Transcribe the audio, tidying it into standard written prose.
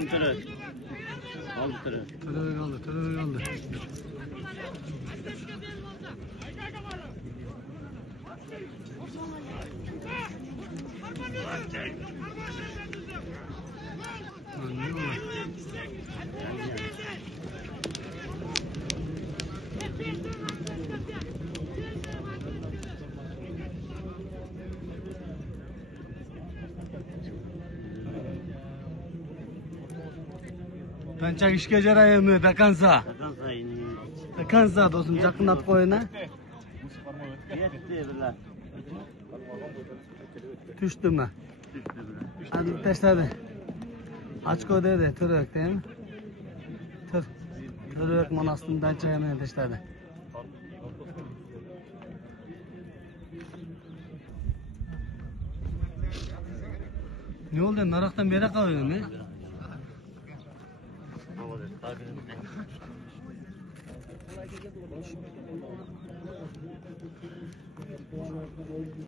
Aldı tırı. Aldı tırı. Tırı kaldı, tırı kaldı. Pençak işke jarayımı bekansa. Takansa ini. Bekansa dostum jakınat koyuna. Yetti birler. Düştü mü? Düştü birler. Hadi taşladı. Açko dedi, tırık değil mi? Tırık manastından çayını taşladı. Ne oldu? Naraktan beri kalıyor ne? Takip et.